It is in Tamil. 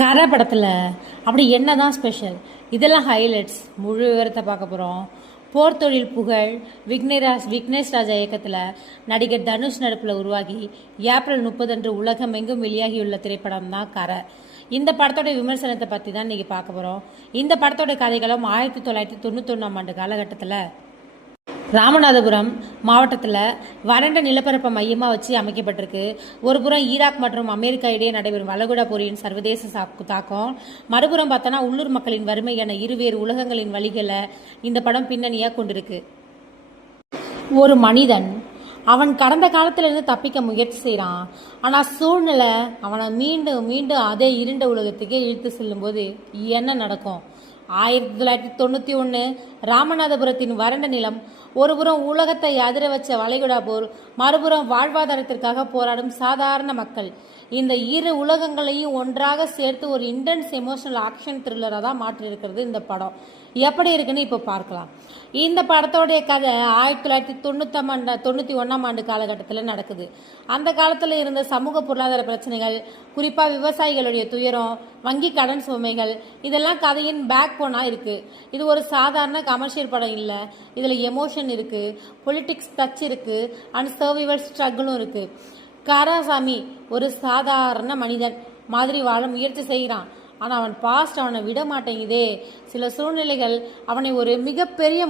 கரை படத்தில் அப்படி என்ன தான் ஸ்பெஷல்? இதெல்லாம் ஹைலைட்ஸ். முழு விவரத்தை பார்க்க போகிறோம். போர் தொழில் புகழ் விக்னேஷ் ராஜா இயக்கத்தில் நடிகர் தனுஷ் நடிப்பில் உருவாகி ஏப்ரல் 30 அன்று உலகமெங்கும் வெளியாகியுள்ள திரைப்படம் தான் கரை. இந்த படத்தோட விமர்சனத்தை பற்றி தான் இன்றைக்கி பார்க்க போகிறோம். இந்த படத்தோட கதைகளும் 1991 ஆண்டு காலகட்டத்தில் ராமநாதபுரம் மாவட்டத்தில் வறண்ட நிலப்பரப்பை மையமாக வச்சு அமைக்கப்பட்டிருக்கு. ஒரு புறம் ஈராக் மற்றும் அமெரிக்கா இடையே நடைபெறும் வளைகுடா போரின் சர்வதேச தாக்கம், மறுபுறம் பார்த்தோன்னா உள்ளூர் மக்களின் வறுமை என இருவேறு உலகங்களின் வழிகளை இந்த படம் பின்னணியாக கொண்டிருக்கு. ஒரு மனிதன் அவன் கடந்த காலத்திலிருந்து தப்பிக்க முயற்சி செய்கிறான். ஆனால் சூழ்நிலை அவனை மீண்டும் மீண்டும் அதே இருண்ட உலகத்துக்கே இழுத்து செல்லும்போது என்ன நடக்கும்? 1991 ராமநாதபுரத்தின் வறண்ட நிலம், ஒருபுறம் உலகத்தை அதிர வச்ச வளைகுடா போர், மறுபுறம் வாழ்வாதாரத்திற்காக போராடும் சாதாரண மக்கள். இந்த இரு உலகங்களையும் ஒன்றாக சேர்த்து ஒரு இன்டென்ஸ் எமோஷனல் ஆக்ஷன் த்ரில்லராக தான் மாற்றியிருக்கிறது இந்த படம். எப்படி இருக்குன்னு இப்போ பார்க்கலாம். இந்த படத்தோடைய கதை 1991 ஆண்டு காலகட்டத்தில் நடக்குது. அந்த காலத்தில் இருந்த சமூக பொருளாதார பிரச்சனைகள், குறிப்பாக விவசாயிகளுடைய துயரம், வங்கி கடன் சுமைகள், இதெல்லாம் கதையின் பேக் போனாக இருக்குது. இது ஒரு சாதாரண கமர்ஷியல் படம் இல்லை. இதில் எமோஷன் இருக்குது, பொலிட்டிக்ஸ் டச் இருக்குது, அண்ட் சர்வைவல் ஸ்ட்ரகிளும் இருக்குது. காராசாமி ஒரு சாதாரண மனிதன் மாதிரி வாழ முயற்சி செய்கிறான். ஆனால் அவன் பாஸ்ட் அவனை விட மாட்டேங்குதே. சில சூழ்நிலைகள் அவனை ஒரு மிகப்பெரிய